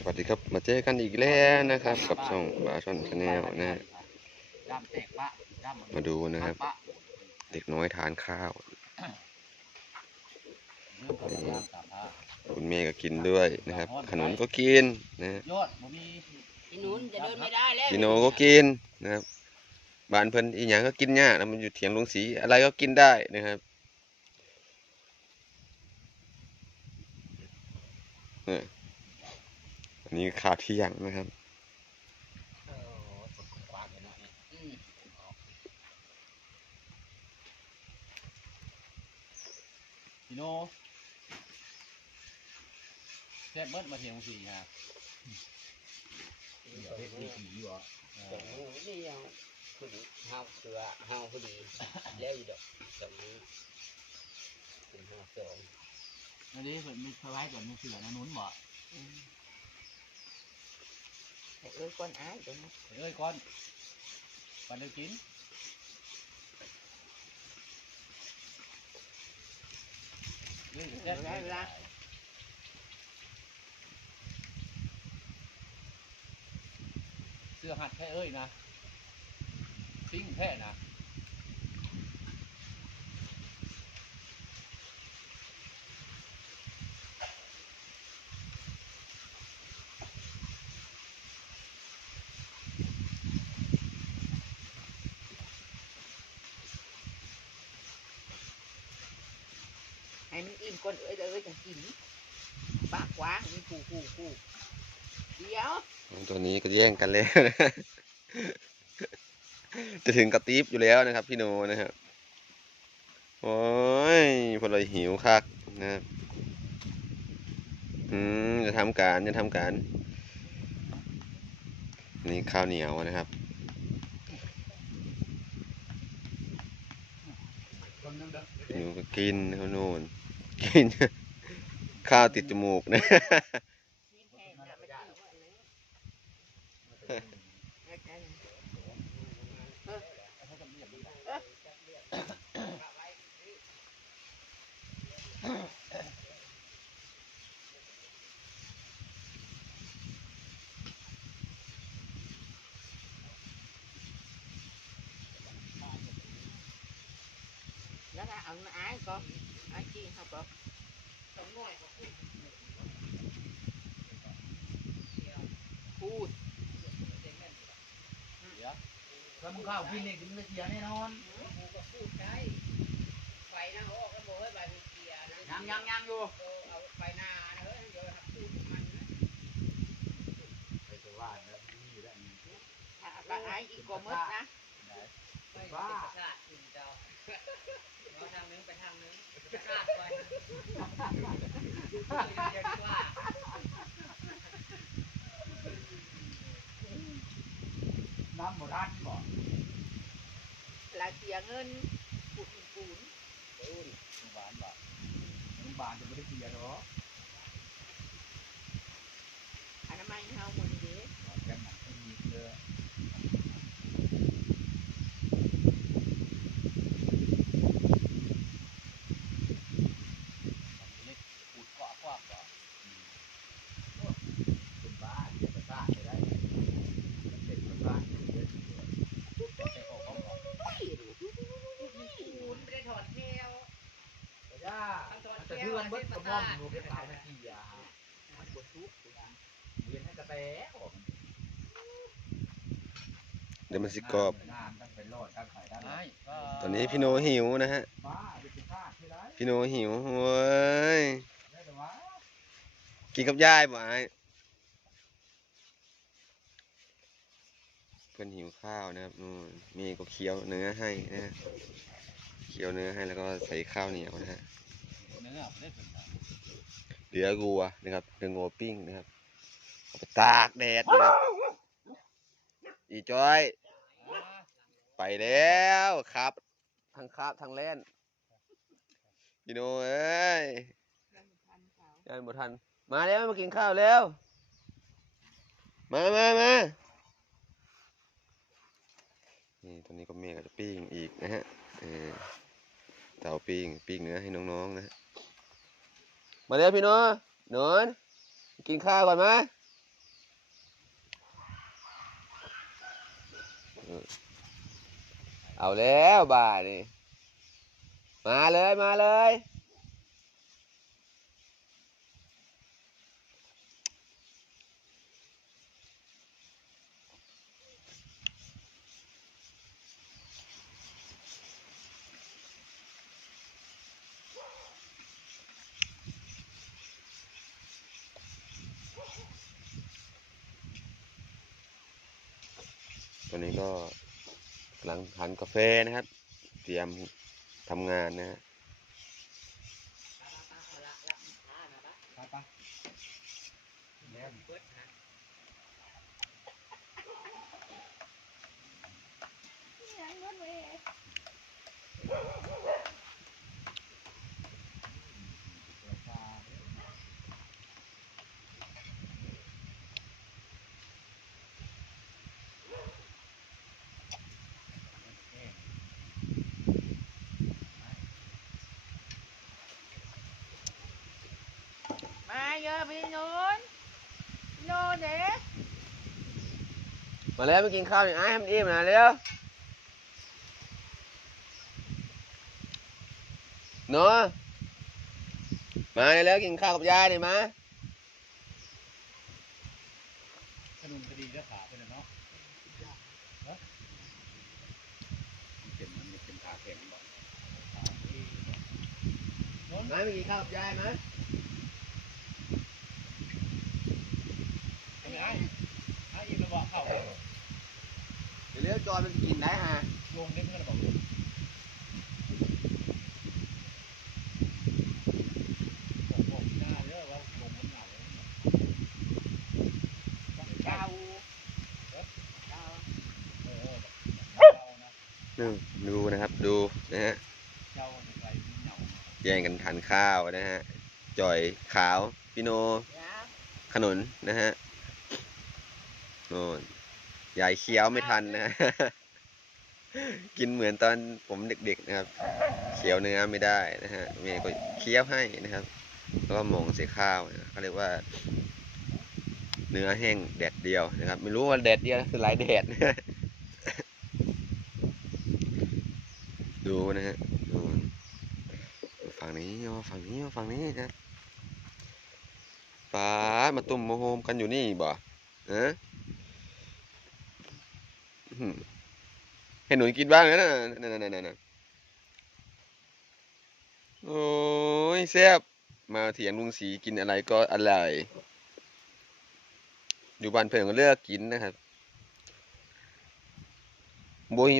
สวัสดีครับ มาเจอกันอีกแล้วนะครับ กับช่องบาชอนชาแนลนะฮะดำแตกปะดำมาดูนะครับปะเด็กน้อยทานข้าวเรื่องของการสาธาคุณแม่ก็กินด้วยนะครับ ขนุนก็กินนะฮะยอดบ่มีพี่หนุนจะเดินไม่ได้แล้วพี่โนก็กินนะครับบ้านเพิ่นอีหยังก็กินยากนะมันอยู่เถียงลุงสีอะไรก็กินได้นะครับเนี่ย อันนี้ขาเที่ยงนะครับพี่โนแซ่บเบิดมาเทียงสีฮะเดี๋ยวเฮ็ดดีผีอยู่อะเอแต่อหนูนี่ยังพอดีเฮาเกลือเฮาพอดีแล้วอีดอกตรงนี้เป็นห้าสองอันนี้เพิ่นมีสไลด์ก่อนมีเสือนะนุ้นบ่ อืมแต่เอ้ยก้อนอ้ายตรงนี้เอ้ยก่อนก่อนเดี๋ยว กินเฮ้ยแซ่บเลยเสื้อหัดแค่เอ้ยนะปิ้งแค่นะให้มันอิ่มก้อนเอ้ยเอ้ยจะกินปากกว้างมีผู้ผู้ผู้เดี๋ยวตัวนี้ก็แย่งกันแล้วนะจะถึงกระตีบอยู่แล้วนะครับ พี่โนนะครับโอ้ยพอเราหิวคักนะครับอืมจะทำการจะทำการ นี่ข้าวเหนียวนะครับคนนึงเด้อพี่โนก็กินเขาโน่น กิน ข้าวติดจมูกนะ ชิ้นแห้งนะไม่ได้หรอกไม่ใช่นะแล้วถ้าเอามาอ้ายก็อ้ายกินเขาก็สองหน่วยก็พูดพูด ถ้า มึงข้าวกินนี่มึงจะเสียแน่นอนกูก็พูดได้ไฟหน้าออก็บอกให้ใบมันเกียนะยังยังยังอยู่เออเอาไฟหน้านะเฮ้ยเดี๋ยวหักพูดมันนะไปตัวว่าแล้วนี่ได้ถ้าปลาไอ้อีกก็มืดนะบ้า จ้าเราทางนึงไปทางนึงชาติไปเดี๋ยวดีกว่าน้ำหมดทันบ่ลาเสียเงินปูนปูน โรงพยาบาลบ่โรงพยาบาลจะไม่ได้เสียหรอก อนามัยเฮาหมดเด้ แกมันไม่มีเยอะปูดกว่าว่าบ่เป็นบ้าเดี๋ยวจะฆ่าไปได้เป็นบ้าเดี๋ยวจะแต่ออกก็บอก ปูนไม่ได้ถอดแก้ว ย่าแต่เพื่ อนเบิ้ลกระม่อมดูเป็นขาวนาทีอะมันบดซุกข์เรียนให้กระแตออกเดี๋ยวมันสิกรอบนานตั้งเป็นรอดตั้งไข่ได้ตอนนี้พี่โนหิวนะฮะ บ้าเป็นข้าใช่ไหมพี่โนหิวเว้ย ได้แต่ว่ากินกับยายบ่ไอ้เพื่อนหิวข้าวนะครับนู่นมีก็เคี้ยวเนื้อให้นะฮะเคี้ยวเนื้อให้แล้วก็ใส่ข้าวเหนียวนะฮะ นื้อไม่ได้เป็นเหลืองัวนะครับเนื้องัวปิ้งนะครับเอาไปตากแดดนะครับอีจอย ไปแล้วครับ ทั้งครับทั้งเล่นพี่โนเอ้ยยันบ่ทัน มาแล้วมากินข้าวแล้ว มามามานี่ตอนนี้ก็เมย์ก็จะปิ้งอีกนะฮะเออเตาปิ้งปิ้งเนื้อให้น้องๆนะฮะ มาเร็วพี่นนนนกินข้าวก่อนไหมเอาแล้วบ่านี่มาเลยมาเลย อนนี้ก็กำลังทานกาแฟนะครับ เตรียมทำงานนะฮะปปะแล้ว มา เยอะพี่นุนโนเด็กมาแล้วมากินข้าวอย่างไอ้ให้มันอิ่มนะเร็วเนาะมาแล้วกินข้าวกับยายหน่อยมาขนมคดีก็ขาไปเนาะเป็นมันเป็นขาแข็งบ่มามากินข้าวกับยายมาไอ้ไอ้ ไอ้ยินระบอกเข้าเดี๋ยวเลี้ยวจอยมันกินได้ฮะลงนี่เพื่อนบอกนึ่งดูนะครับดูนะฮะแย่งกันทานข้าวนะฮะจ่อยขาว พี่โนขนุนนะฮะ โน่นยายเคี้ยวไม่ทันนะ กินเหมือนตอนผมเด็กๆนะครับ เคี้ยวเนื้อไม่ได้นะฮะเมียก็เคี้ยวให้นะครับ แล้วก็หมองใส่ข้าวนะเขาเรียกว่า เนื้อแห้งแดดเดียวนะครับ ไม่รู้ว่าแดดเดียวคือหลายแดดนะดูนะฮะดูฝั่งนี้ฝั่งนี้ฝั่งนี้นะป้ามาตุ่มมาโฮมกันอยู่นี่บ่เอะอื้อหือ ให้หนูกินบ้างนะนั่นนั่นนั่นโอ้ยแซ่บมาเถียงลุงสีกินอะไรก็อร่อยอยู่บ้านเพิ่อนก็เลือกกินนะครับบ่มี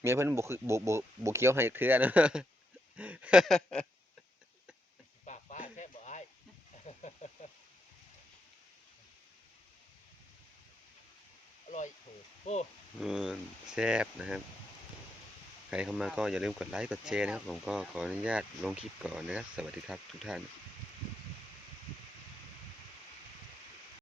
เมียเพิ่อนบ่คือบ่บ่บ่เคี้ยวให้เครือนะปากป้าแค่บบ่ไอ้อร่อย โอ้อืมแซ่บนะครับ ใครเข้ามาก็อย่าลืมกดไลค์กดแชร์นะครับ ผมก็ขออนุญาตลงคลิปก่อนนะครับ สวัสดีครับทุกท่าน